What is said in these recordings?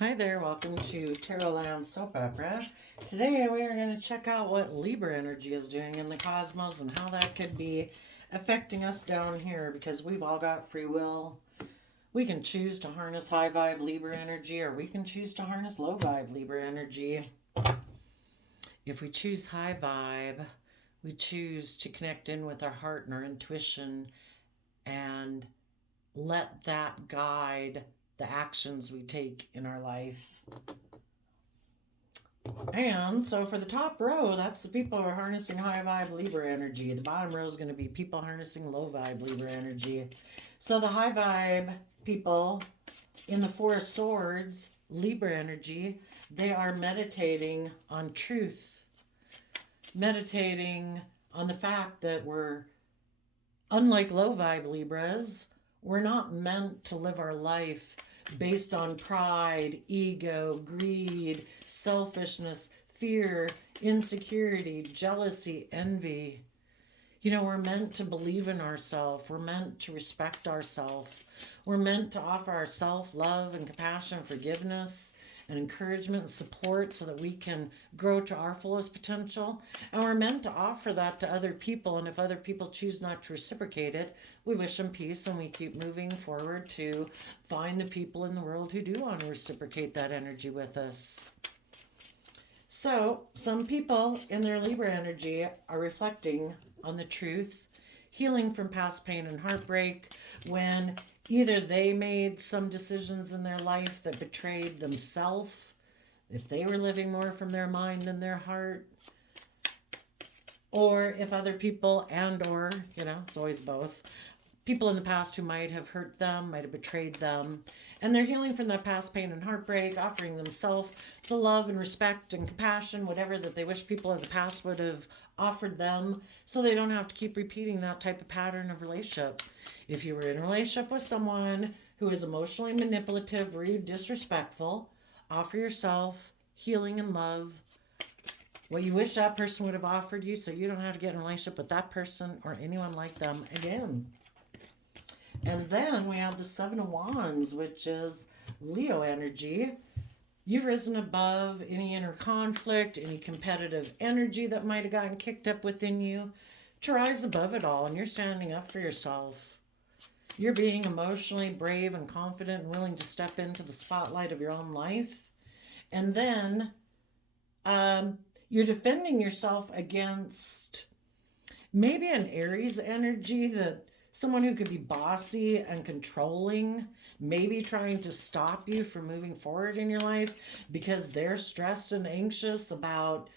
Hi there, welcome to Tarot Land Soap Opera. Today we are going to check out what Libra energy is doing in the cosmos and how that could be affecting us down here because we've all got free will. We can choose to harness high vibe Libra energy or we can choose to harness low vibe Libra energy. If we choose high vibe, we choose to connect in with our heart and our intuition and let that guide the actions we take in our life. And so for the top row, that's the people who are harnessing high vibe Libra energy. The bottom row is going to be people harnessing low vibe Libra energy. So the high vibe people in the Four of Swords, Libra energy, they are meditating on truth, meditating on the fact that we're, unlike low vibe Libras, we're not meant to live our life based on pride, ego, greed, selfishness, fear, insecurity, jealousy, envy. You know, we're meant to believe in ourselves. We're meant to respect ourselves. We're meant to offer ourselves love and compassion, forgiveness, and encouragement and support so that we can grow to our fullest potential. And we're meant to offer that to other people. And if other people choose not to reciprocate it, we wish them peace and we keep moving forward to find the people in the world who do want to reciprocate that energy with us. So, some people in their Libra energy are reflecting on the truth, healing from past pain and heartbreak when either they made some decisions in their life that betrayed themselves, if they were living more from their mind than their heart, or if other people it's always both, people in the past who might have hurt them, might have betrayed them, and they're healing from that past pain and heartbreak, offering themselves the love and respect and compassion, whatever that they wish people of the past would have offered them, so they don't have to keep repeating that type of pattern of relationship. If you were in a relationship with someone who is emotionally manipulative, rude, disrespectful, offer yourself healing and love, what you wish that person would have offered you, so you don't have to get in a relationship with that person or anyone like them again. And then we have the Seven of Wands, which is Leo energy. You've risen above any inner conflict, any competitive energy that might have gotten kicked up within you, to rise above it all, and you're standing up for yourself. You're being emotionally brave and confident and willing to step into the spotlight of your own life. And then you're defending yourself against maybe an Aries energy, that someone who could be bossy and controlling, maybe trying to stop you from moving forward in your life because they're stressed and anxious about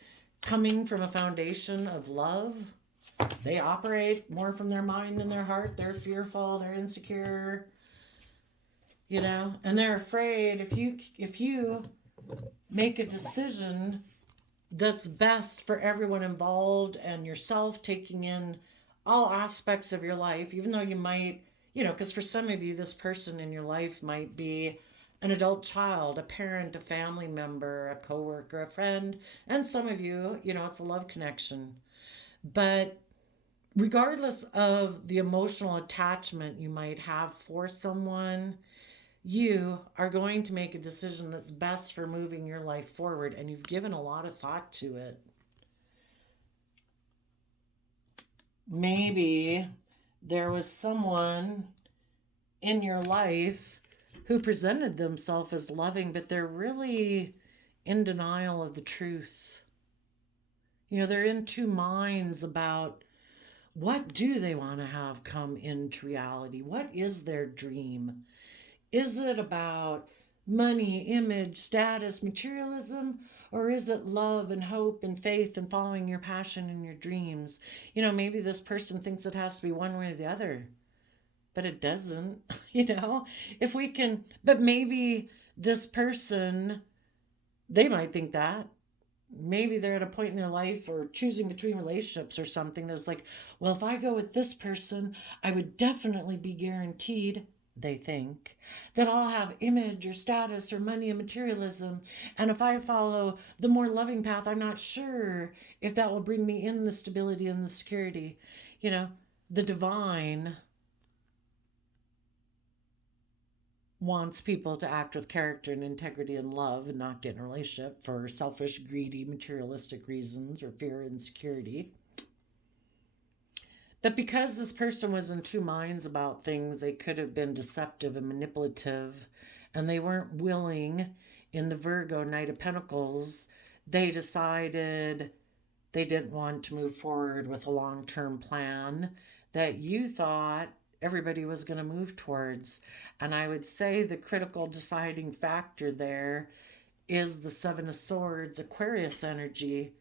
coming from a foundation of love. They operate more from their mind than their heart. They're fearful, they're insecure, and they're afraid if you make a decision that's best for everyone involved and yourself, taking in all aspects of your life, even though you might, because for some of you, this person in your life might be an adult child, a parent, a family member, a coworker, a friend, and some of you, it's a love connection. But regardless of the emotional attachment you might have for someone, you are going to make a decision that's best for moving your life forward, and you've given a lot of thought to it. Maybe there was someone in your life who presented themselves as loving, but they're really in denial of the truth. They're in two minds about what do they want to have come into reality? What is their dream? Is it about money, image, status, materialism? Or is it love and hope and faith and following your passion and your dreams? Maybe this person thinks it has to be one way or the other, but it doesn't. If we can, but maybe this person, they might think that. Maybe they're at a point in their life or choosing between relationships or something that's like, well, if I go with this person, I would definitely be guaranteed, they think, that I'll have image or status or money and materialism. And if I follow the more loving path, I'm not sure if that will bring me in the stability and the security. The divine wants people to act with character and integrity and love and not get in a relationship for selfish, greedy, materialistic reasons or fear and insecurity. But because this person was in two minds about things, they could have been deceptive and manipulative, and they weren't willing. In the Virgo Knight of Pentacles, they decided they didn't want to move forward with a long-term plan that you thought everybody was going to move towards. And I would say the critical deciding factor there is the Seven of Swords, Aquarius energy.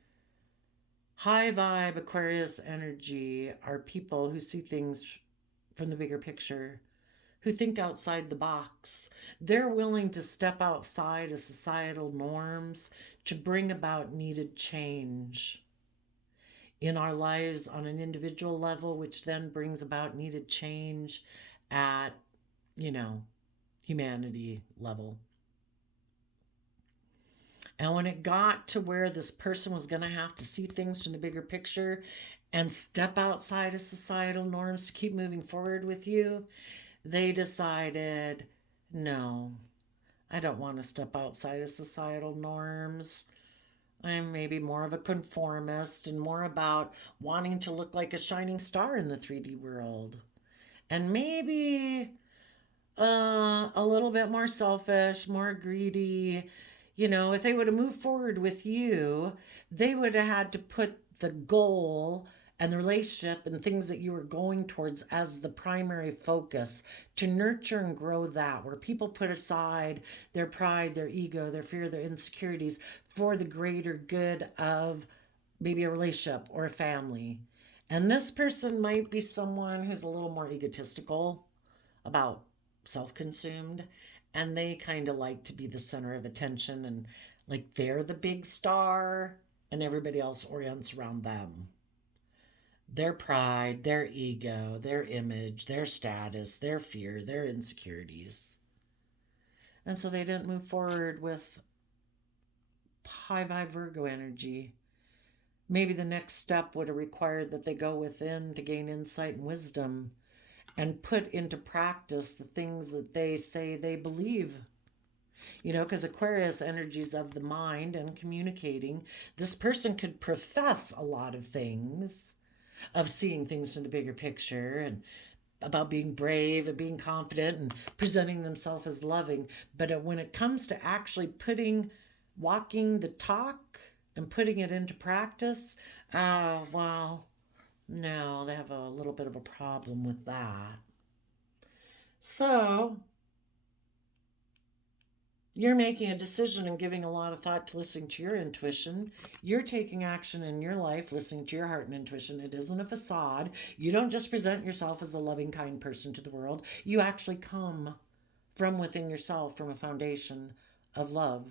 High vibe Aquarius energy are people who see things from the bigger picture, who think outside the box. They're willing to step outside of societal norms to bring about needed change in our lives on an individual level, which then brings about needed change at, humanity level. And when it got to where this person was going to have to see things from the bigger picture and step outside of societal norms to keep moving forward with you, they decided, no, I don't want to step outside of societal norms. I'm maybe more of a conformist and more about wanting to look like a shining star in the 3D world. And maybe a little bit more selfish, more greedy. If they would have moved forward with you, they would have had to put the goal and the relationship and things that you were going towards as the primary focus to nurture and grow that, where people put aside their pride, their ego, their fear, their insecurities for the greater good of maybe a relationship or a family. And this person might be someone who's a little more egotistical, about self-consumed, and they kind of like to be the center of attention, and like they're the big star and everybody else orients around them. Their pride, their ego, their image, their status, their fear, their insecurities. And so they didn't move forward with high vibe Virgo energy. Maybe the next step would have required that they go within to gain insight and wisdom and put into practice the things that they say they believe. Because Aquarius energies of the mind and communicating, this person could profess a lot of things, of seeing things from the bigger picture and about being brave and being confident and presenting themselves as loving. But when it comes to actually walking the talk and putting it into practice, no, they have a little bit of a problem with that. So you're making a decision and giving a lot of thought to listening to your intuition. You're taking action in your life, listening to your heart and intuition. It isn't a facade. You don't just present yourself as a loving, kind person to the world. You actually come from within yourself, from a foundation of love.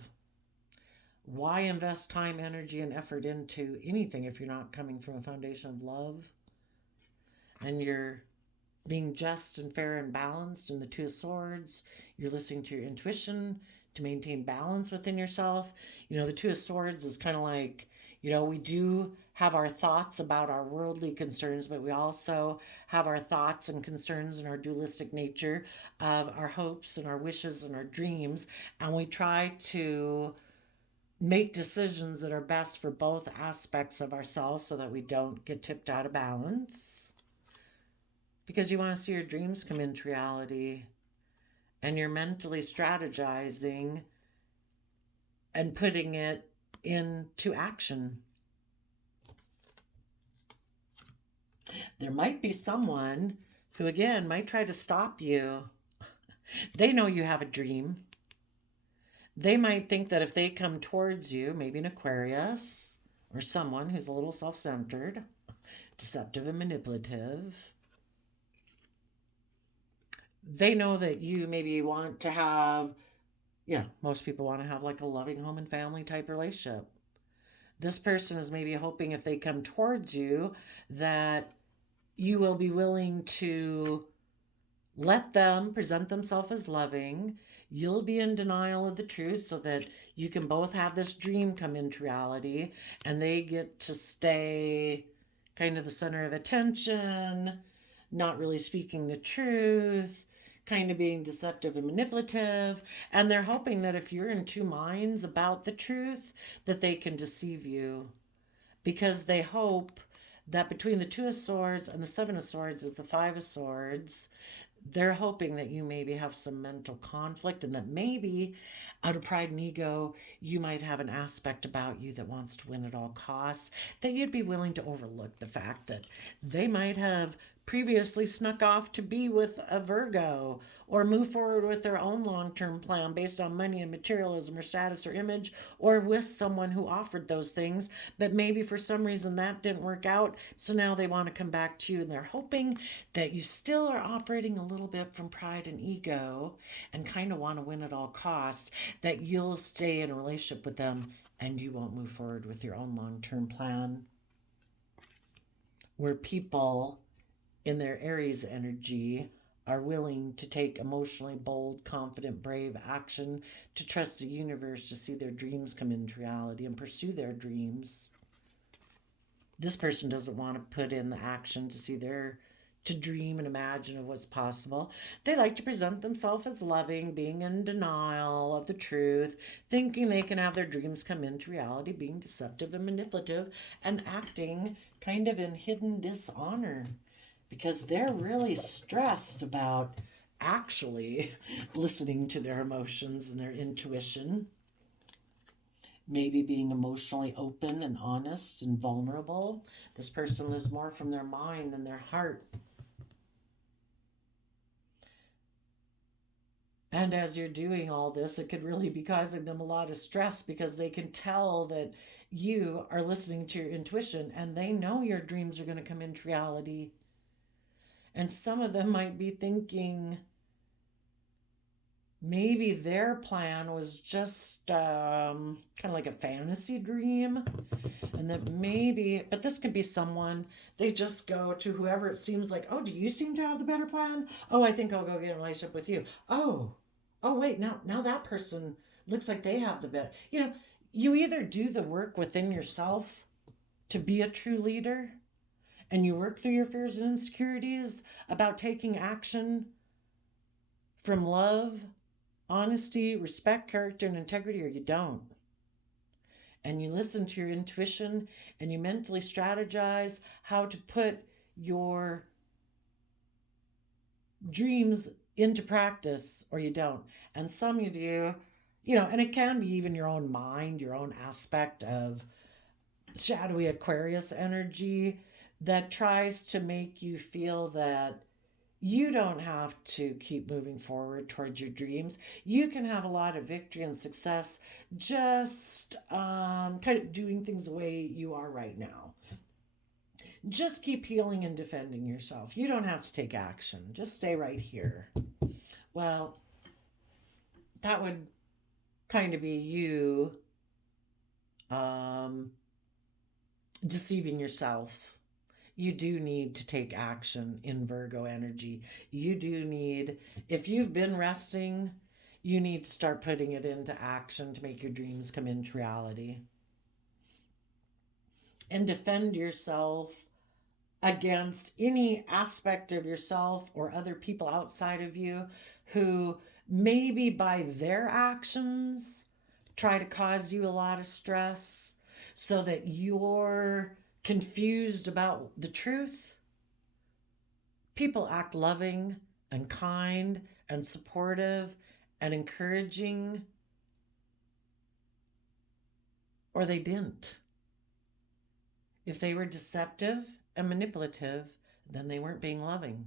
Why invest time, energy, and effort into anything if you're not coming from a foundation of love? And you're being just and fair and balanced in the Two of Swords. You're listening to your intuition to maintain balance within yourself. The Two of Swords is kind of like, we do have our thoughts about our worldly concerns, but we also have our thoughts and concerns and our dualistic nature of our hopes and our wishes and our dreams. And we try to make decisions that are best for both aspects of ourselves so that we don't get tipped out of balance. Because you want to see your dreams come into reality, and you're mentally strategizing and putting it into action. There might be someone who, again, might try to stop you. They know you have a dream. They might think that if they come towards you, maybe an Aquarius or someone who's a little self-centered, deceptive and manipulative, they know that you maybe want to have, most people want to have like a loving home and family type relationship. This person is maybe hoping if they come towards you that you will be willing to let them present themselves as loving. You'll be in denial of the truth so that you can both have this dream come into reality, and they get to stay kind of the center of attention, not really speaking the truth, kind of being deceptive and manipulative. And they're hoping that if you're in two minds about the truth, that they can deceive you, because they hope that between the Two of Swords and the Seven of Swords is the Five of Swords. They're hoping that you maybe have some mental conflict, and that maybe out of pride and ego, you might have an aspect about you that wants to win at all costs, that you'd be willing to overlook the fact that they might have previously snuck off to be with a Virgo, or move forward with their own long-term plan based on money and materialism or status or image, or with someone who offered those things, but maybe for some reason that didn't work out, so now they want to come back to you, and they're hoping that you still are operating a little bit from pride and ego and kind of want to win at all costs, that you'll stay in a relationship with them and you won't move forward with your own long-term plan. Where people in their Aries energy are willing to take emotionally bold, confident, brave action, to trust the universe to see their dreams come into reality and pursue their dreams. This person doesn't want to put in the action to dream and imagine of what's possible. They like to present themselves as loving, being in denial of the truth, thinking they can have their dreams come into reality, being deceptive and manipulative, and acting kind of in hidden dishonor, because they're really stressed about actually listening to their emotions and their intuition. Maybe being emotionally open and honest and vulnerable. This person lives more from their mind than their heart. And as you're doing all this, it could really be causing them a lot of stress, because they can tell that you are listening to your intuition and they know your dreams are going to come into reality. And some of them might be thinking maybe their plan was just kind of like a fantasy dream. And that maybe, but this could be someone, they just go to whoever it seems like, oh, do you seem to have the better plan? Oh, I think I'll go get a relationship with you. Oh, wait, now that person looks like they have the better. You either do the work within yourself to be a true leader, and you work through your fears and insecurities about taking action from love, honesty, respect, character, and integrity, or you don't. And you listen to your intuition and you mentally strategize how to put your dreams into practice, or you don't. And some of you, and it can be even your own mind, your own aspect of shadowy Aquarius energy that tries to make you feel that you don't have to keep moving forward towards your dreams. You can have a lot of victory and success just kind of doing things the way you are right now. Just keep healing and defending yourself. You don't have to take action. Just stay right here. Well, that would kind of be you deceiving yourself. You do need to take action in Virgo energy. You do need, if you've been resting, you need to start putting it into action to make your dreams come into reality. And defend yourself against any aspect of yourself or other people outside of you who maybe by their actions try to cause you a lot of stress, so that you're confused about the truth. People act loving and kind and supportive and encouraging, or they didn't. If they were deceptive and manipulative, then they weren't being loving.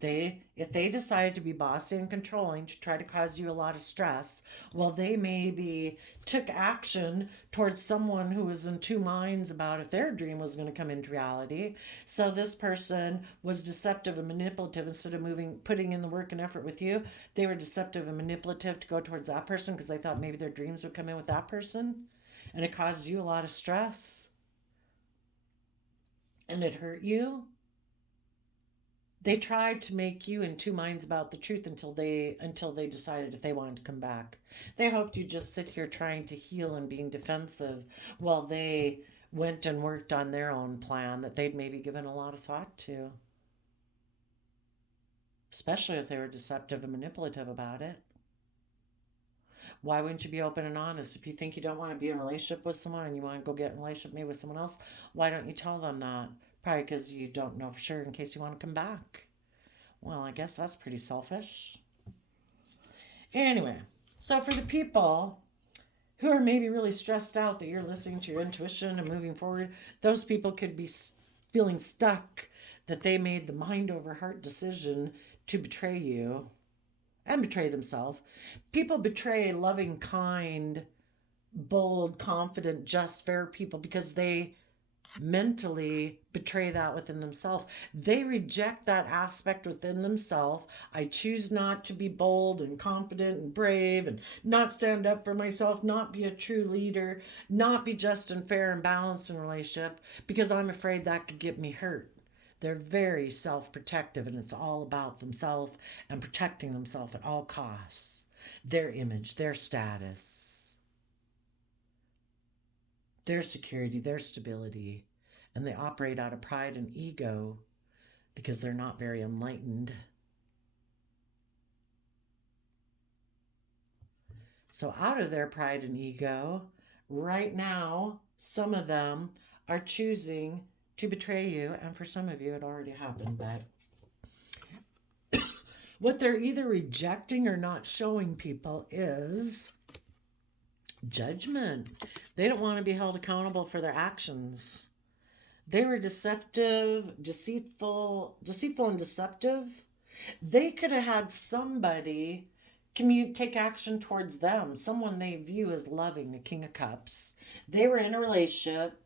If they decided to be bossy and controlling to try to cause you a lot of stress, well, they maybe took action towards someone who was in two minds about if their dream was going to come into reality. So this person was deceptive and manipulative. Instead of putting in the work and effort with you, they were deceptive and manipulative to go towards that person because they thought maybe their dreams would come in with that person. And it caused you a lot of stress. And it hurt you. They tried to make you in two minds about the truth until they decided if they wanted to come back. They hoped you'd just sit here trying to heal and being defensive while they went and worked on their own plan that they'd maybe given a lot of thought to. especially if they were deceptive and manipulative about it. Why wouldn't you be open and honest? If you think you don't want to be in a relationship with someone and you want to go get in a relationship maybe with someone else, why don't you tell them that? Probably because you don't know for sure in case you want to come back. Well, I guess that's pretty selfish. Anyway, so for the people who are maybe really stressed out that you're listening to your intuition and moving forward, those people could be feeling stuck that they made the mind over heart decision to betray you and betray themselves. People betray loving, kind, bold, confident, just, fair people because they mentally betray that within themselves. They reject that aspect within themselves. I choose not to be bold and confident and brave and not stand up for myself, not be a true leader, not be just and fair and balanced in a relationship because I'm afraid that could get me hurt. They're very self-protective, and it's all about themselves and protecting themselves at all costs. Their image, their status, their security, their stability, and they operate out of pride and ego because they're not very enlightened. So out of their pride and ego, right now, some of them are choosing to betray you, and for some of you it already happened, but what they're either rejecting or not showing people is judgment. They don't want to be held accountable for their actions. They were deceptive, deceitful and deceptive. They could have had somebody take action towards them, someone they view as loving, a King of Cups. They were in a relationship.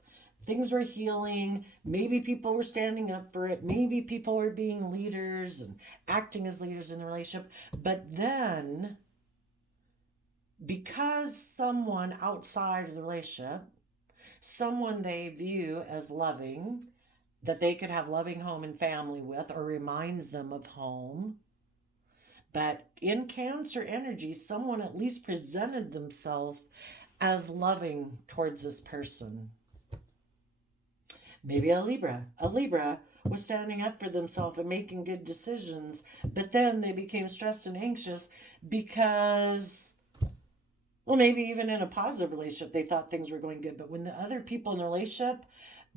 Things were healing. Maybe people were standing up for it. Maybe people were being leaders and acting as leaders in the relationship. But then, because someone outside of the relationship, someone they view as loving, that they could have loving home and family with, or reminds them of home. But in Cancer energy, someone at least presented themselves as loving towards this person. Maybe a Libra. A Libra was standing up for themselves and making good decisions, but then they became stressed and anxious because, well, maybe even in a positive relationship, they thought things were going good. But when the other people in the relationship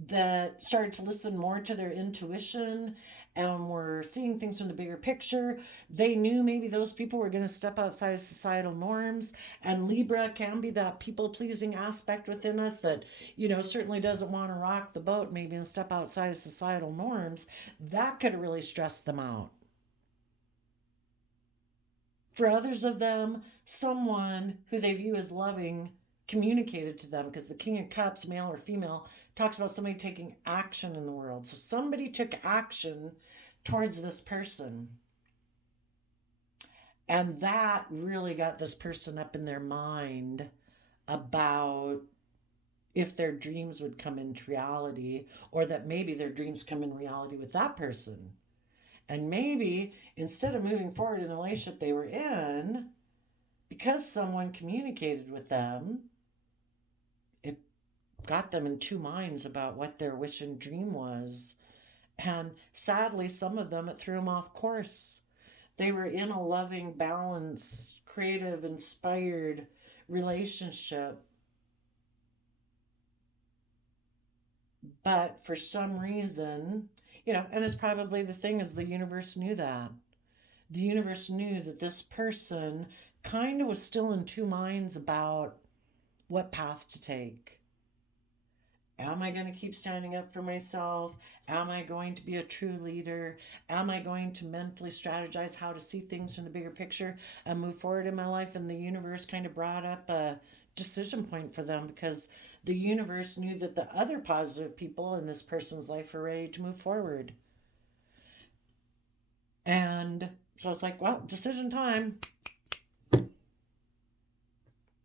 that started to listen more to their intuition and were seeing things from the bigger picture, they knew maybe those people were going to step outside of societal norms. And Libra can be that people-pleasing aspect within us that, certainly doesn't want to rock the boat maybe and step outside of societal norms. That could have really stressed them out. For others of them, someone who they view as loving communicated to them, because the King of Cups, male or female, talks about somebody taking action in the world. So somebody took action towards this person. And that really got this person up in their mind about if their dreams would come into reality, or that maybe their dreams come in reality with that person. And maybe instead of moving forward in the relationship they were in, because someone communicated with them, it got them in two minds about what their wish and dream was. And sadly, some of them, it threw them off course. They were in a loving, balanced, creative, inspired relationship. But for some reason, and it's probably the thing is the universe knew that. The universe knew that this person kind of was still in two minds about what path to take. Am I going to keep standing up for myself? Am I going to be a true leader? Am I going to mentally strategize how to see things from the bigger picture and move forward in my life? And the universe kind of brought up a decision point for them because the universe knew that the other positive people in this person's life were ready to move forward. And so it's like, well, decision time.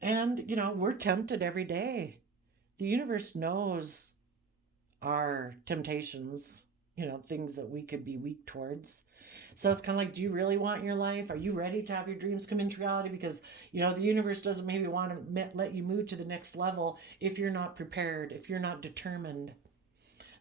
And, we're tempted every day. The universe knows our temptations, things that we could be weak towards. So it's kind of like, do you really want your life? Are you ready to have your dreams come into reality? Because, the universe doesn't maybe want to let you move to the next level if you're not prepared, if you're not determined.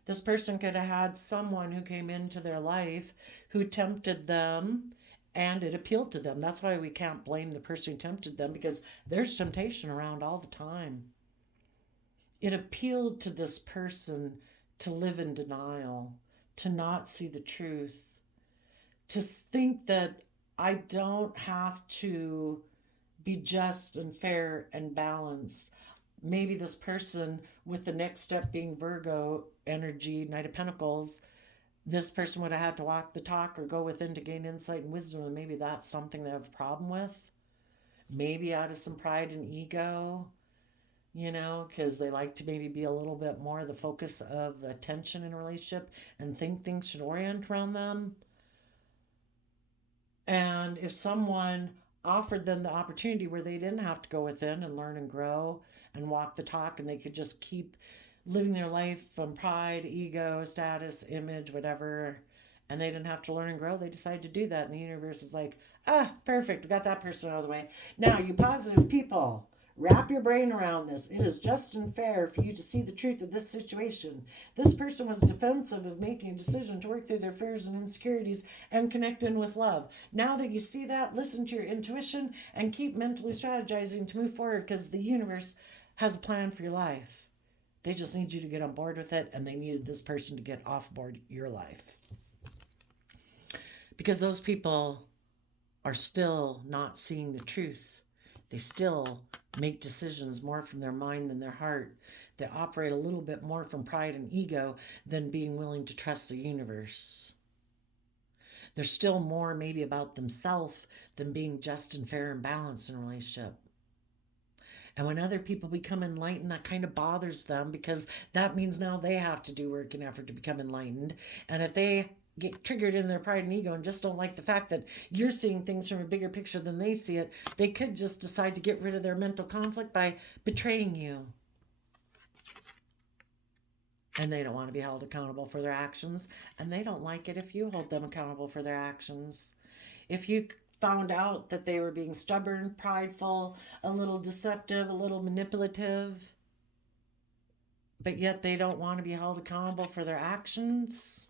This person could have had someone who came into their life who tempted them and it appealed to them. That's why we can't blame the person who tempted them, because there's temptation around all the time. It appealed to this person to live in denial, to not see the truth, to think that I don't have to be just and fair and balanced. Maybe this person, with the next step being Virgo energy, Knight of Pentacles, this person would have had to walk the talk or go within to gain insight and wisdom, and maybe that's something they have a problem with. Maybe out of some pride and ego, because they like to maybe be a little bit more the focus of attention in a relationship and think things should orient around them. And if someone offered them the opportunity where they didn't have to go within and learn and grow and walk the talk, and they could just keep living their life from pride, ego, status, image, whatever, and they didn't have to learn and grow, they decided to do that. And the universe is like, perfect, we got that person out of the way. Now, you positive people, wrap your brain around this. It is just and fair for you to see the truth of this situation. This person was defensive of making a decision to work through their fears and insecurities and connect in with love. Now that you see that, listen to your intuition and keep mentally strategizing to move forward, because the universe has a plan for your life. They just need you to get on board with it, and they needed this person to get off board your life. Because those people are still not seeing the truth. They still make decisions more from their mind than their heart. They operate a little bit more from pride and ego than being willing to trust the universe. They're still more maybe about themselves than being just and fair and balanced in a relationship. And when other people become enlightened, that kind of bothers them, because that means now they have to do work and effort to become enlightened. And if they get triggered in their pride and ego and just don't like the fact that you're seeing things from a bigger picture than they see it, they could just decide to get rid of their mental conflict by betraying you. And they don't want to be held accountable for their actions. And they don't like it if you hold them accountable for their actions. If you found out that they were being stubborn, prideful, a little deceptive, a little manipulative, but yet they don't want to be held accountable for their actions,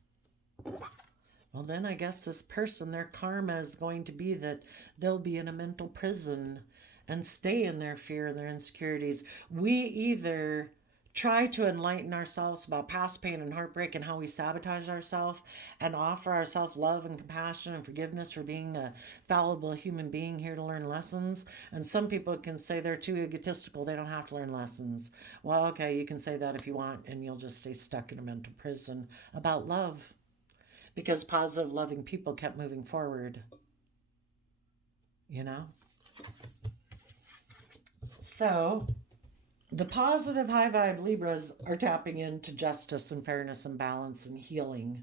well, then I guess this person, their karma is going to be that they'll be in a mental prison and stay in their fear and their insecurities. We either try to enlighten ourselves about past pain and heartbreak and how we sabotage ourselves, and offer ourselves love and compassion and forgiveness for being a fallible human being here to learn lessons. And some people can say they're too egotistical, they don't have to learn lessons. Well, okay, you can say that if you want, and you'll just stay stuck in a mental prison about love, because positive, loving people kept moving forward. So the positive high vibe Libras are tapping into justice and fairness and balance and healing.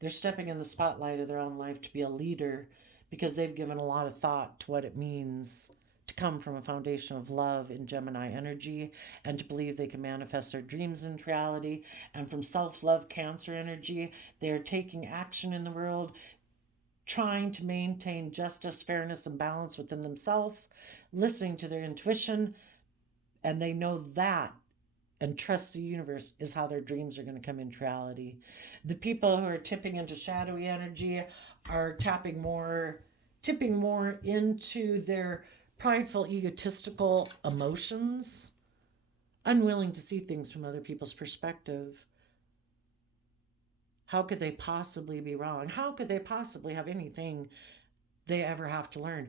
They're stepping in the spotlight of their own life to be a leader, because they've given a lot of thought to what it means to come from a foundation of love in Gemini energy, and to believe they can manifest their dreams into reality. And from self-love Cancer energy, they're taking action in the world, trying to maintain justice, fairness, and balance within themselves, listening to their intuition, and they know that and trust the universe is how their dreams are going to come into reality. The people who are tipping into shadowy energy are tipping more into their prideful, egotistical emotions, unwilling to see things from other people's perspective. How could they possibly be wrong? How could they possibly have anything they ever have to learn?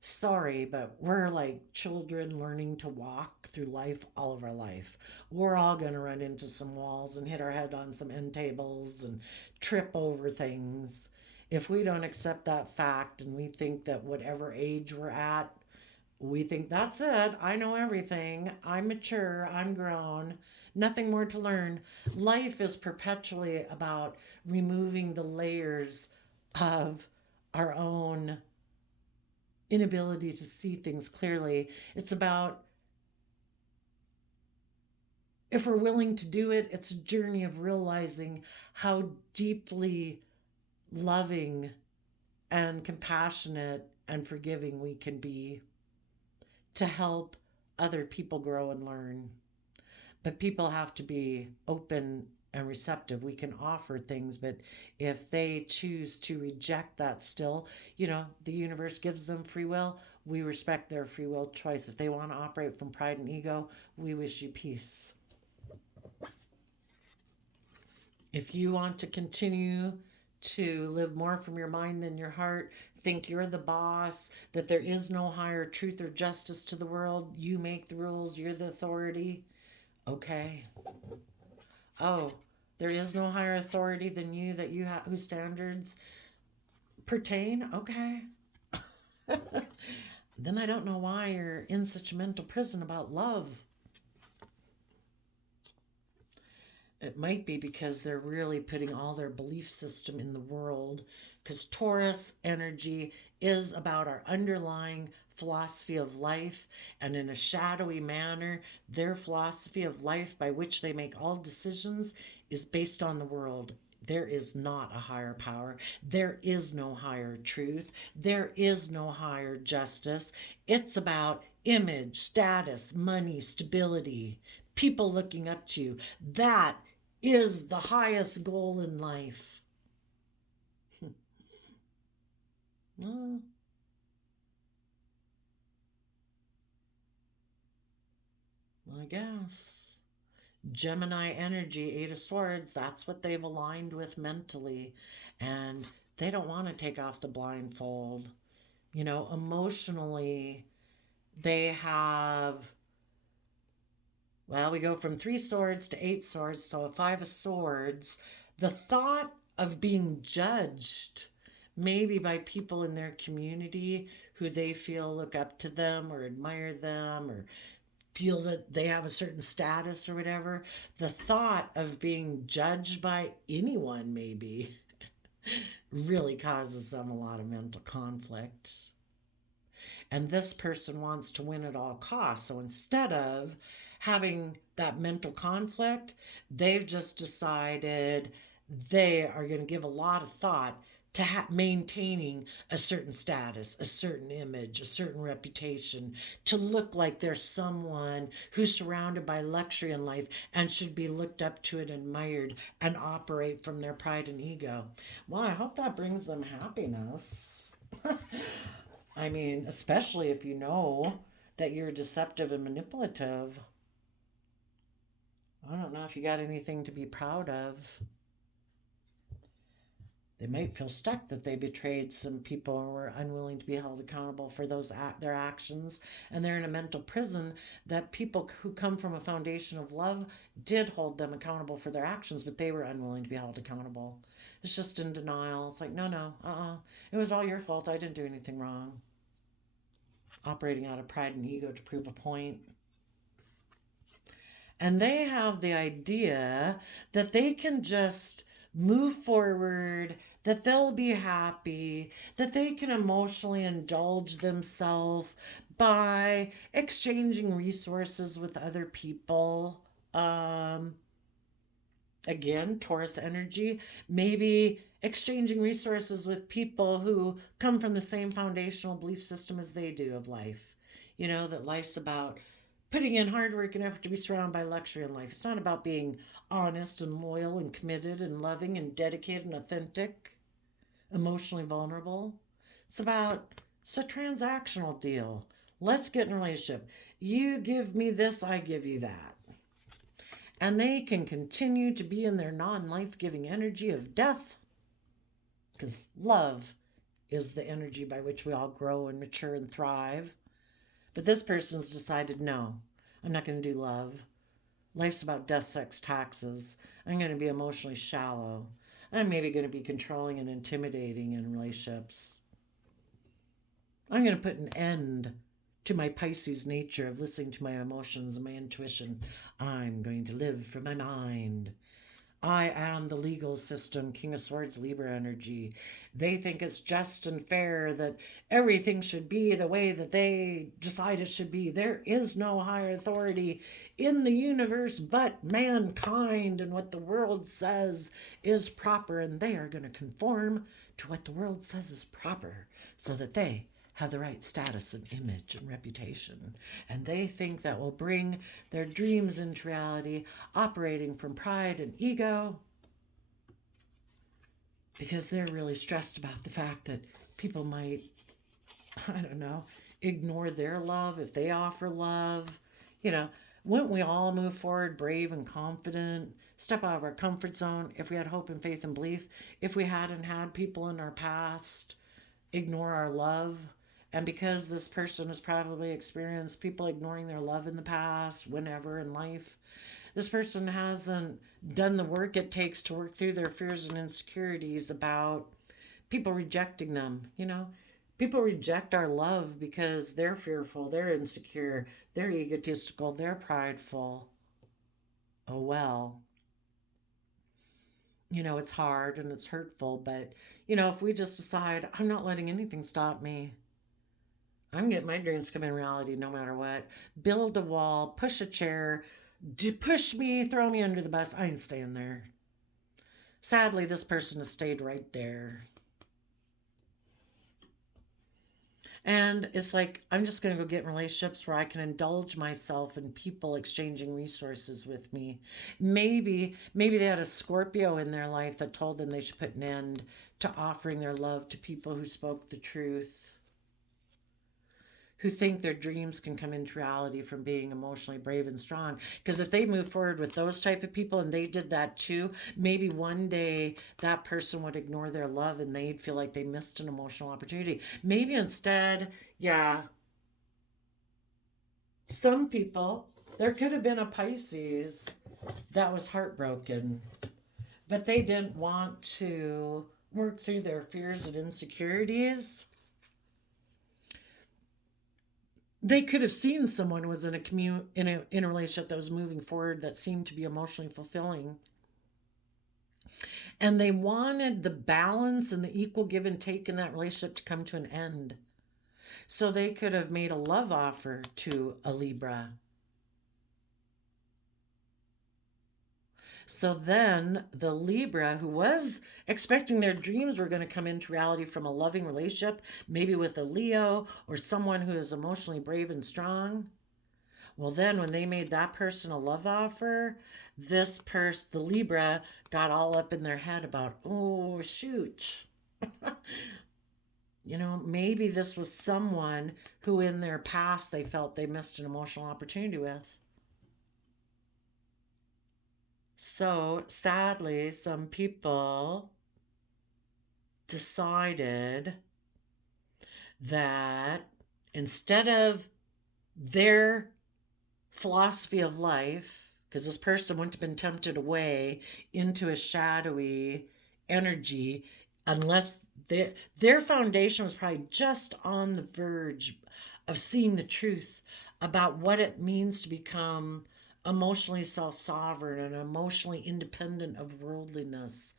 Sorry, but we're like children learning to walk through life all of our life. We're all going to run into some walls and hit our head on some end tables and trip over things. If we don't accept that fact, and we think that whatever age we're at, we think that's it, I know everything, I'm mature, I'm grown, nothing more to learn. Life is perpetually about removing the layers of our own inability to see things clearly. It's about, if we're willing to do it, it's a journey of realizing how deeply loving and compassionate and forgiving we can be to help other people grow and learn. But people have to be open and receptive. We can offer things, but if they choose to reject that still, the universe gives them free will. We respect their free will choice. If they want to operate from pride and ego, we wish you peace. If you want to continue to live more from your mind than your heart, think you're the boss, that there is no higher truth or justice to the world, you make the rules, you're the authority, okay. Oh, there is no higher authority than you that you have whose standards pertain, okay. Then I don't know why you're in such a mental prison about love. It might be because they're really putting all their belief system in the world, because Taurus energy is about our underlying philosophy of life, and in a shadowy manner, their philosophy of life by which they make all decisions is based on the world. There is not a higher power. There is no higher truth. There is no higher justice. It's about image, status, money, stability, people looking up to you. That is the highest goal in life. Well, I guess. Gemini energy, Eight of Swords, that's what they've aligned with mentally. And they don't want to take off the blindfold. Emotionally, they have, well, we go from 3 swords to 8 swords, so a 5 of swords. The thought of being judged, maybe by people in their community who they feel look up to them or admire them or feel that they have a certain status or whatever, the thought of being judged by anyone maybe really causes them a lot of mental conflict. And this person wants to win at all costs. So instead of having that mental conflict, they've just decided they are going to give a lot of thought to maintaining a certain status, a certain image, a certain reputation, to look like they're someone who's surrounded by luxury in life and should be looked up to and admired and operate from their pride and ego. Well, I hope that brings them happiness. I mean, especially if you know that you're deceptive and manipulative. I don't know if you got anything to be proud of. They might feel stuck that they betrayed some people or were unwilling to be held accountable for their actions, and they're in a mental prison that people who come from a foundation of love did hold them accountable for their actions, but they were unwilling to be held accountable. It's just in denial. It's like, no, it was all your fault. I didn't do anything wrong. Operating out of pride and ego to prove a point. And they have the idea that they can just move forward, that they'll be happy, that they can emotionally indulge themselves by exchanging resources with other people. Again, Taurus energy, maybe exchanging resources with people who come from the same foundational belief system as they do of life. That life's about putting in hard work and effort to be surrounded by luxury in life. It's not about being honest and loyal and committed and loving and dedicated and authentic, emotionally vulnerable. It's a transactional deal. Let's get in a relationship. You give me this, I give you that. And they can continue to be in their non-life-giving energy of death, because love is the energy by which we all grow and mature and thrive. But this person's decided, no, I'm not going to do love. Life's about death, sex, taxes. I'm going to be emotionally shallow. I'm maybe going to be controlling and intimidating in relationships. I'm going to put an end to my Pisces nature of listening to my emotions and my intuition. I'm going to live from my mind. I am the legal system, King of Swords, Libra energy. They think it's just and fair that everything should be the way that they decide it should be. There is no higher authority in the universe but mankind, and what the world says is proper, and they are going to conform to what the world says is proper so that they have the right status and image and reputation. And they think that will bring their dreams into reality, operating from pride and ego, because they're really stressed about the fact that people might, I don't know, ignore their love if they offer love. You know, wouldn't we all move forward brave and confident, step out of our comfort zone if we had hope and faith and belief, if we hadn't had people in our past ignore our love? And because this person has probably experienced people ignoring their love in the past, whenever in life, this person hasn't done the work it takes to work through their fears and insecurities about people rejecting them. You know, people reject our love because they're fearful, they're insecure, they're egotistical, they're prideful. Oh, well. You know, it's hard and it's hurtful, but, you know, if we just decide, I'm not letting anything stop me, I'm getting my dreams to come in reality no matter what. Build a wall, push a chair, push me, throw me under the bus. I ain't staying there. Sadly, this person has stayed right there. And it's like, I'm just going to go get in relationships where I can indulge myself in people exchanging resources with me. Maybe they had a Scorpio in their life that told them they should put an end to offering their love to people who spoke the truth, who think their dreams can come into reality from being emotionally brave and strong. Because if they move forward with those type of people and they did that too, maybe one day that person would ignore their love and they'd feel like they missed an emotional opportunity. Maybe instead, yeah, some people, there could have been a Pisces that was heartbroken, but they didn't want to work through their fears and insecurities. They could have seen someone who was in a relationship that was moving forward that seemed to be emotionally fulfilling, and they wanted the balance and the equal give and take in that relationship to come to an end, so they could have made a love offer to a Libra. So then the Libra, who was expecting their dreams were going to come into reality from a loving relationship, maybe with a Leo or someone who is emotionally brave and strong, well, then when they made that person a love offer, the Libra, got all up in their head about, oh, shoot. You know, maybe this was someone who in their past they felt they missed an emotional opportunity with. So sadly, some people decided that instead of their philosophy of life, because this person wouldn't have been tempted away into a shadowy energy unless their foundation was probably just on the verge of seeing the truth about what it means to become emotionally self-sovereign and emotionally independent of worldliness.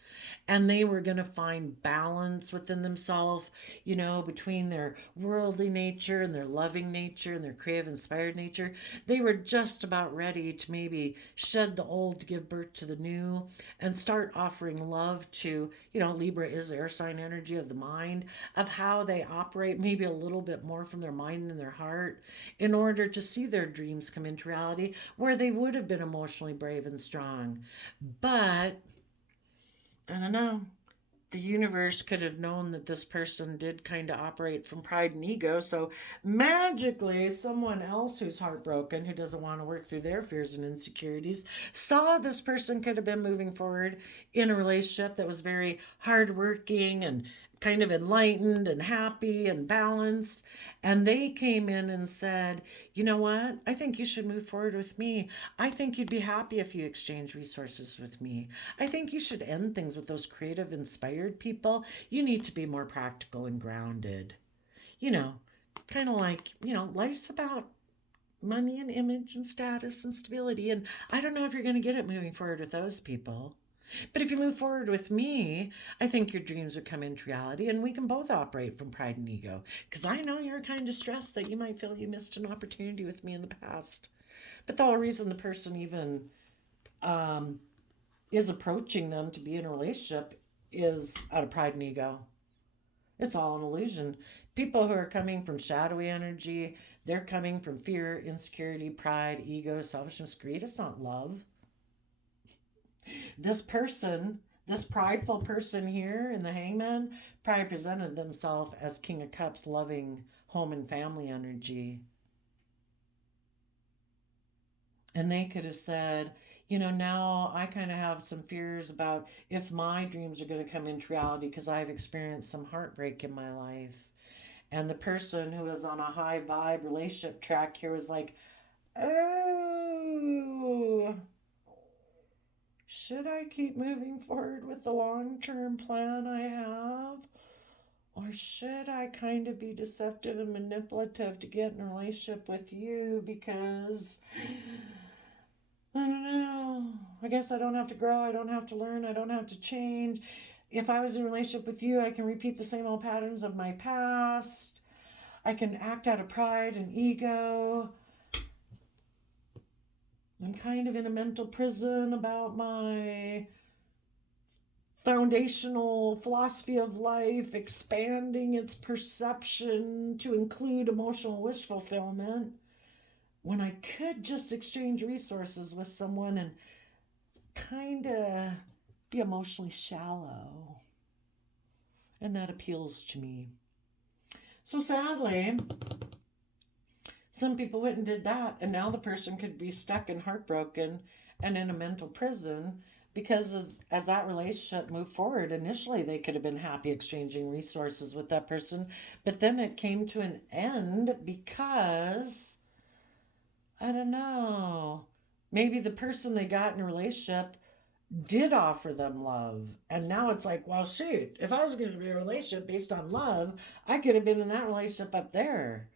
And they were going to find balance within themselves, you know, between their worldly nature and their loving nature and their creative inspired nature. They were just about ready to maybe shed the old to give birth to the new and start offering love to, you know, Libra is air sign energy of the mind, of how they operate maybe a little bit more from their mind than their heart, in order to see their dreams come into reality where they would have been emotionally brave and strong. But I don't know. The universe could have known that this person did kind of operate from pride and ego. So magically, someone else who's heartbroken, who doesn't want to work through their fears and insecurities, saw this person could have been moving forward in a relationship that was very hardworking and kind of enlightened and happy and balanced. And they came in and said, you know what? I think you should move forward with me. I think you'd be happy if you exchange resources with me. I think you should end things with those creative, inspired people. You need to be more practical and grounded. You know, kind of like, you know, life's about money and image and status and stability. And I don't know if you're going to get it moving forward with those people. But if you move forward with me, I think your dreams would come into reality and we can both operate from pride and ego. Because I know you're kind of stressed that you might feel you missed an opportunity with me in the past. But the whole reason the person even is approaching them to be in a relationship is out of pride and ego. It's all an illusion. People who are coming from shadowy energy, they're coming from fear, insecurity, pride, ego, selfishness, greed. It's not love. This person, this prideful person here in the hangman, probably presented themselves as King of Cups, loving home and family energy. And they could have said, now I kind of have some fears about if my dreams are going to come into reality because I've experienced some heartbreak in my life. And the person who was on a high vibe relationship track here was like, oh, should I keep moving forward with the long term plan I have? Or should I kind of be deceptive and manipulative to get in a relationship with you because I don't know. I guess I don't have to grow. I don't have to learn. I don't have to change. If I was in a relationship with you, I can repeat the same old patterns of my past. I can act out of pride and ego. I'm kind of in a mental prison about my foundational philosophy of life, expanding its perception to include emotional wish fulfillment, when I could just exchange resources with someone and kind of be emotionally shallow. And that appeals to me. So sadly, some people went and did that, and now the person could be stuck and heartbroken and in a mental prison because as that relationship moved forward, initially they could have been happy exchanging resources with that person, but then it came to an end because, I don't know, maybe the person they got in a relationship did offer them love. And now it's like, well, shoot, if I was going to be in a relationship based on love, I could have been in that relationship up there.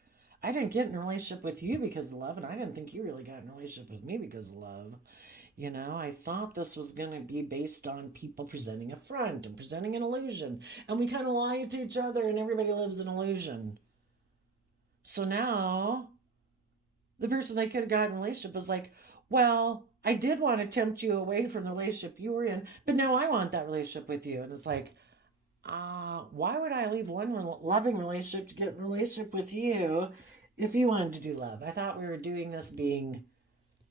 I didn't get in a relationship with you because of love, and I didn't think you really got in a relationship with me because of love. I thought this was going to be based on people presenting a front and presenting an illusion. And we kind of lie to each other, and everybody lives an illusion. So now, the person they could have gotten in a relationship is like, well, I did want to tempt you away from the relationship you were in, but now I want that relationship with you. And it's like, why would I leave one loving relationship to get in a relationship with you if you wanted to do love? I thought we were doing this being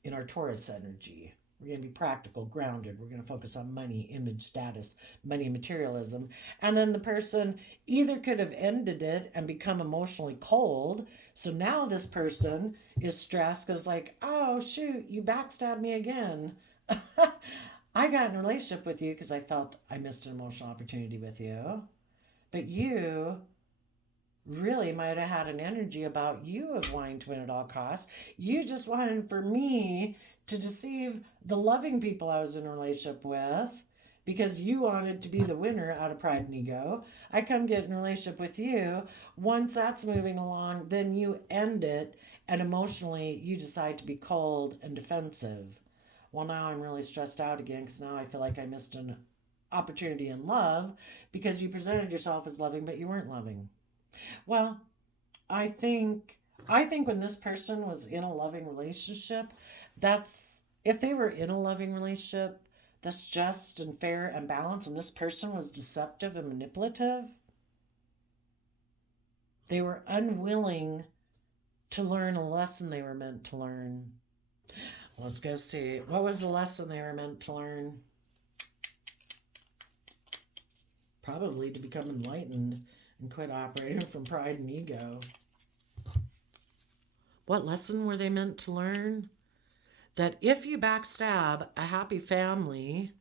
in our Taurus energy. We're going to be practical, grounded. We're going to focus on money, image, status, money, materialism. And then the person either could have ended it and become emotionally cold. So now this person is stressed because, like, oh, shoot, you backstabbed me again. I got in a relationship with you because I felt I missed an emotional opportunity with you. But you really might have had an energy about you of wanting to win at all costs. You just wanted for me to deceive the loving people I was in a relationship with because you wanted to be the winner out of pride and ego. I come get in a relationship with you. Once that's moving along, then you end it, and emotionally you decide to be cold and defensive. Well, now I'm really stressed out again because now I feel like I missed an opportunity in love because you presented yourself as loving, but you weren't loving. Well, I think when this person was in a loving relationship, that's if they were in a loving relationship that's just and fair and balanced, and this person was deceptive and manipulative, they were unwilling to learn a lesson they were meant to learn. Let's go see. What was the lesson they were meant to learn? Probably to become enlightened and quit operating from pride and ego. What lesson were they meant to learn? That if you backstab a happy family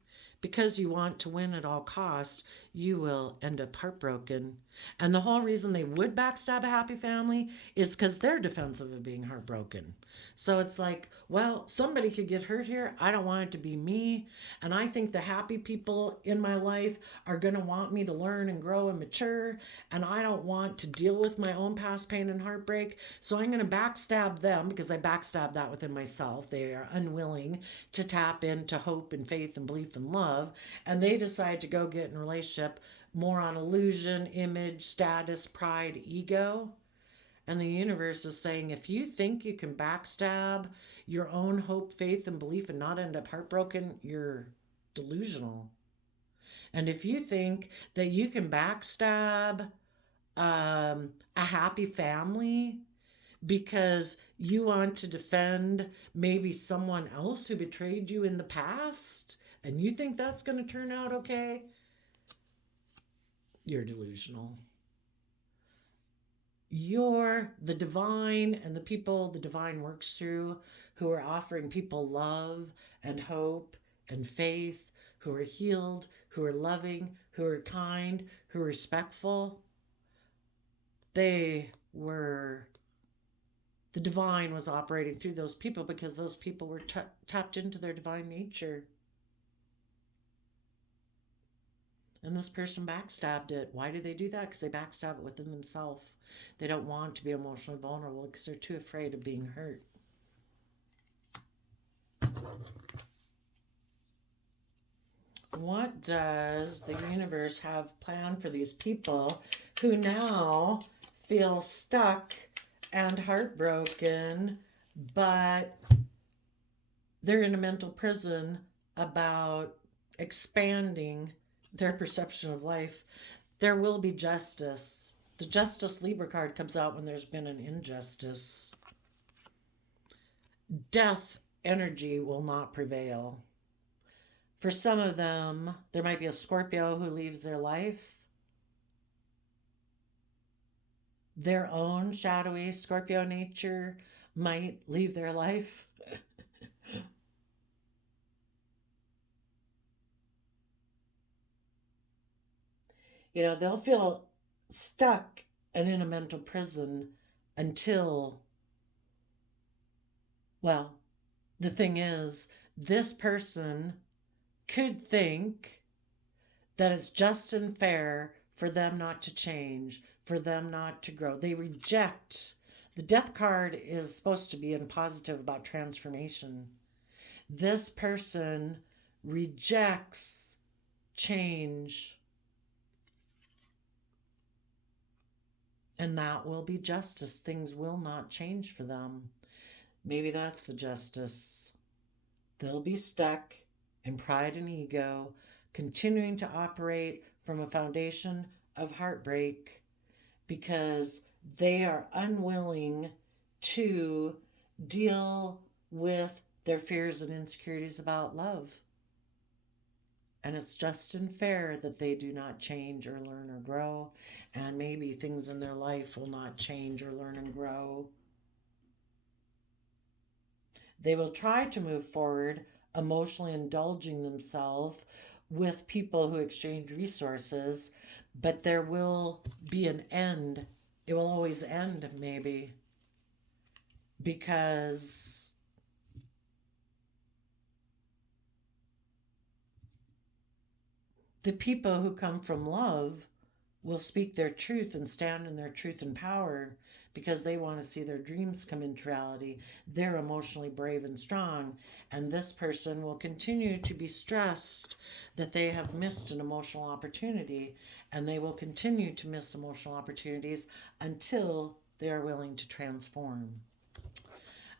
because you want to win at all costs, you will end up heartbroken. And the whole reason they would backstab a happy family is because they're defensive of being heartbroken. So it's like, well, somebody could get hurt here. I don't want it to be me. And I think the happy people in my life are going to want me to learn and grow and mature. And I don't want to deal with my own past pain and heartbreak. So I'm going to backstab them because I backstabbed that within myself. They are unwilling to tap into hope and faith and belief and love. And they decide to go get in a relationship more on illusion, image, status, pride, ego. And the universe is saying, if you think you can backstab your own hope, faith, and belief and not end up heartbroken, you're delusional. And if you think that you can backstab a happy family because you want to defend maybe someone else who betrayed you in the past and you think that's going to turn out okay, you're delusional. You're the divine, and the people the divine works through who are offering people love and hope and faith, who are healed, who are loving, who are kind, who are respectful. They were, the divine was operating through those people because those people were tapped into their divine nature. And this person backstabbed it. Why do they do that? Because they backstab it within themselves. They don't want to be emotionally vulnerable because they're too afraid of being hurt. What does the universe have planned for these people who now feel stuck and heartbroken, but they're in a mental prison about expanding their perception of life? There will be justice. The Justice Libra card comes out when there's been an injustice. Death energy will not prevail. For some of them, there might be a Scorpio who leaves their life. Their own shadowy Scorpio nature might leave their life. They'll feel stuck and in a mental prison until, well, the thing is, this person could think that it's just and fair for them not to change, for them not to grow. They reject. The death card is supposed to be in positive about transformation. This person rejects change. And that will be justice. Things will not change for them. Maybe that's the justice. They'll be stuck in pride and ego, continuing to operate from a foundation of heartbreak because they are unwilling to deal with their fears and insecurities about love. And it's just and fair that they do not change or learn or grow. And maybe things in their life will not change or learn and grow. They will try to move forward, emotionally indulging themselves with people who exchange resources, but there will be an end. It will always end, maybe, because the people who come from love will speak their truth and stand in their truth and power because they want to see their dreams come into reality. They're emotionally brave and strong, and this person will continue to be stressed that they have missed an emotional opportunity, and they will continue to miss emotional opportunities until they are willing to transform.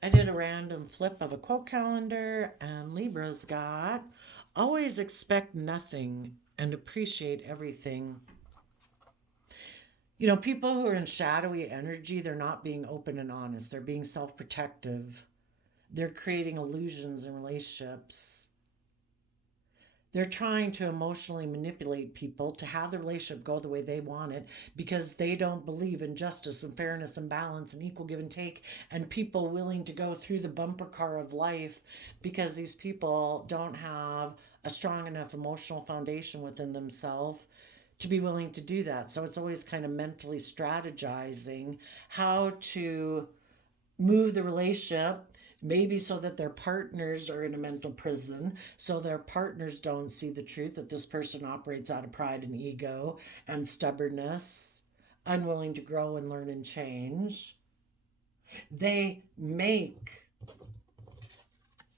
I did a random flip of a quote calendar, and Libra's got always expect nothing and appreciate everything. People who are in shadowy energy, they're not being open and honest. They're being self protective. They're creating illusions in relationships. They're trying to emotionally manipulate people to have the relationship go the way they want it because they don't believe in justice and fairness and balance and equal give and take and people willing to go through the bumper car of life because these people don't have a strong enough emotional foundation within themselves to be willing to do that. So it's always kind of mentally strategizing how to move the relationship, maybe so that their partners are in a mental prison, so their partners don't see the truth that this person operates out of pride and ego and stubbornness, unwilling to grow and learn and change. They make,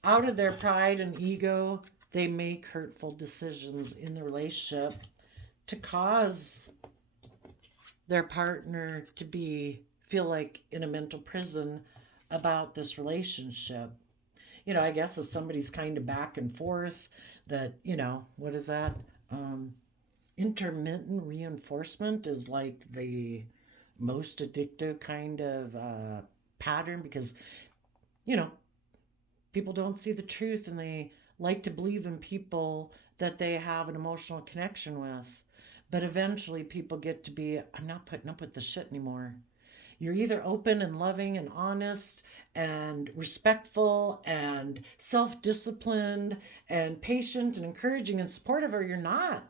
out of their pride and ego, they make hurtful decisions in the relationship to cause their partner to feel like in a mental prison about this relationship. I guess if somebody's kind of back and forth, that, what is that? intermittent reinforcement is like the most addictive kind of pattern because, you know, people don't see the truth and they like to believe in people that they have an emotional connection with. But eventually people get to be, I'm not putting up with the shit anymore. You're either open and loving and honest and respectful and self disciplined and patient and encouraging and supportive, or you're not.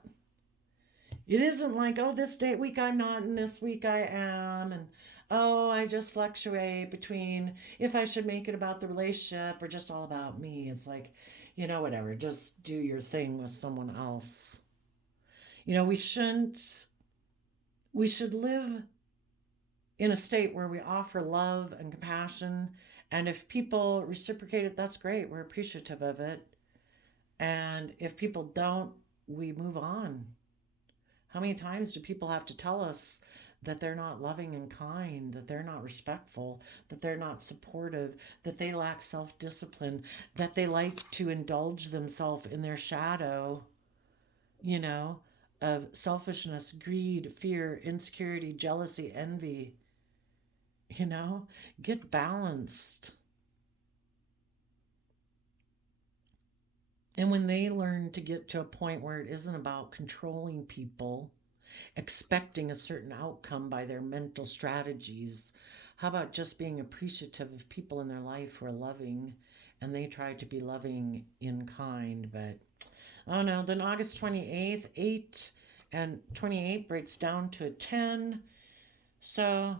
It isn't like, oh, this week I'm not and this week I am. And oh, I just fluctuate between if I should make it about the relationship or just all about me. It's like, whatever, just do your thing with someone else. We should live in a state where we offer love and compassion. And if people reciprocate it, that's great. We're appreciative of it. And if people don't, we move on. How many times do people have to tell us that they're not loving and kind, that they're not respectful, that they're not supportive, that they lack self discipline, that they like to indulge themselves in their shadow, you know, of selfishness, greed, fear, insecurity, jealousy, envy? Get balanced. And when they learn to get to a point where it isn't about controlling people, expecting a certain outcome by their mental strategies, how about just being appreciative of people in their life who are loving and they try to be loving in kind? But oh no, then August 28th, 8 and 28 breaks down to a 10. So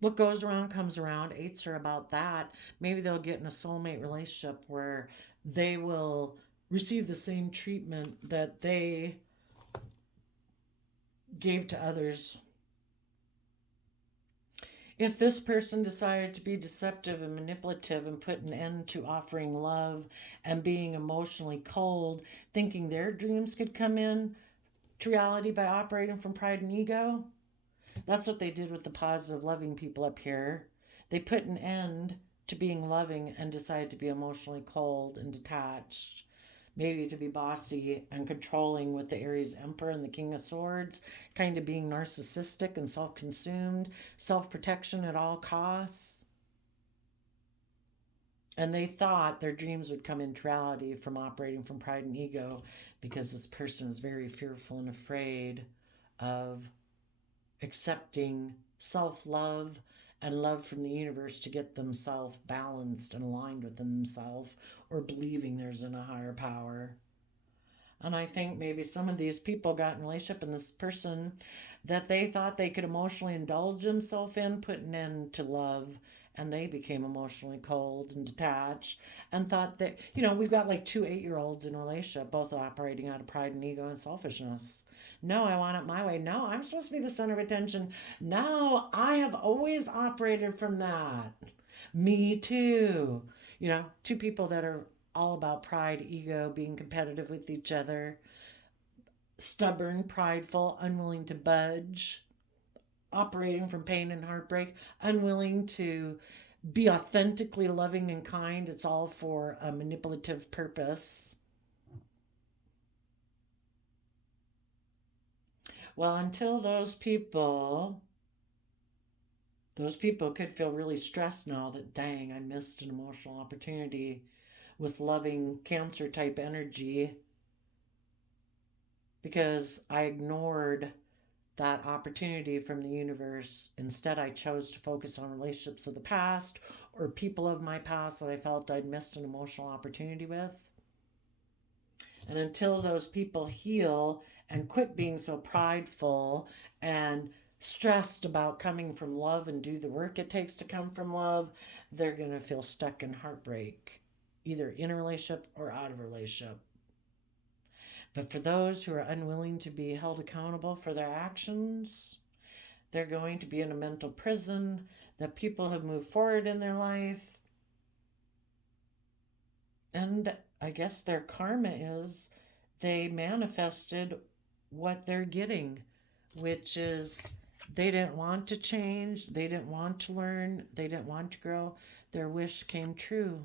what goes around comes around. Eights are about that. Maybe they'll get in a soulmate relationship where they will receive the same treatment that they gave to others. If this person decided to be deceptive and manipulative and put an end to offering love and being emotionally cold, thinking their dreams could come in to reality by operating from pride and ego, that's what they did with the positive, loving people up here. They put an end to being loving and decided to be emotionally cold and detached. Maybe to be bossy and controlling with the Aries Emperor and the King of Swords, kind of being narcissistic and self consumed, self protection at all costs. And they thought their dreams would come into reality from operating from pride and ego because this person is very fearful and afraid of accepting self love and love from the universe to get themselves balanced and aligned with themselves, or believing there's a higher power. And I think maybe some of these people got in a relationship and this person that they thought they could emotionally indulge themselves in put an end to love, and they became emotionally cold and detached and thought that, we've got like 2 8-year-olds in a relationship, both operating out of pride and ego and selfishness. No, I want it my way. No, I'm supposed to be the center of attention. No, I have always operated from that. Me too. Two people that are all about pride, ego, being competitive with each other, stubborn, prideful, unwilling to budge, operating from pain and heartbreak, unwilling to be authentically loving and kind. It's all for a manipulative purpose. Well, until those people could feel really stressed now that, dang, I missed an emotional opportunity with loving Cancer type energy because I ignored that opportunity from the universe. Instead, I chose to focus on relationships of the past or people of my past that I felt I'd missed an emotional opportunity with. And until those people heal and quit being so prideful and stressed about coming from love and do the work it takes to come from love, they're going to feel stuck in heartbreak, either in a relationship or out of a relationship. But for those who are unwilling to be held accountable for their actions, they're going to be in a mental prison. That people have moved forward in their life. And I guess their karma is they manifested what they're getting, which is they didn't want to change, they didn't want to learn, they didn't want to grow. Their wish came true.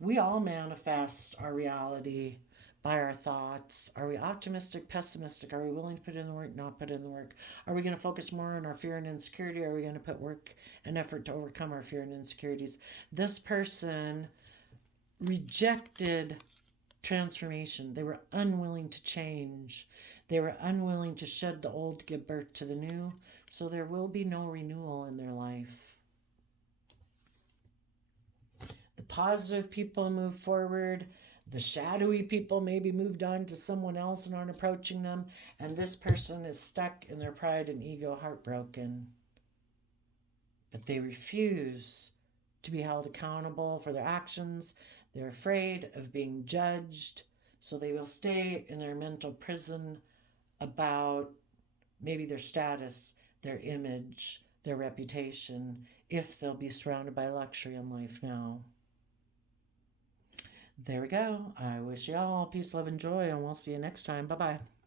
We all manifest our reality by our thoughts. Are we optimistic, pessimistic? Are we willing to put in the work, not put in the work? Are we going to focus more on our fear and insecurity? Are we going to put work and effort to overcome our fear and insecurities? This person rejected transformation. They were unwilling to change. They were unwilling to shed the old to give birth to the new. So there will be no renewal in their life. The positive people move forward. The shadowy people maybe moved on to someone else and aren't approaching them. And this person is stuck in their pride and ego, heartbroken. But they refuse to be held accountable for their actions. They're afraid of being judged. So they will stay in their mental prison about maybe their status, their image, their reputation, if they'll be surrounded by luxury in life now. There we go. I wish you all peace, love, and joy, and we'll see you next time. Bye-bye.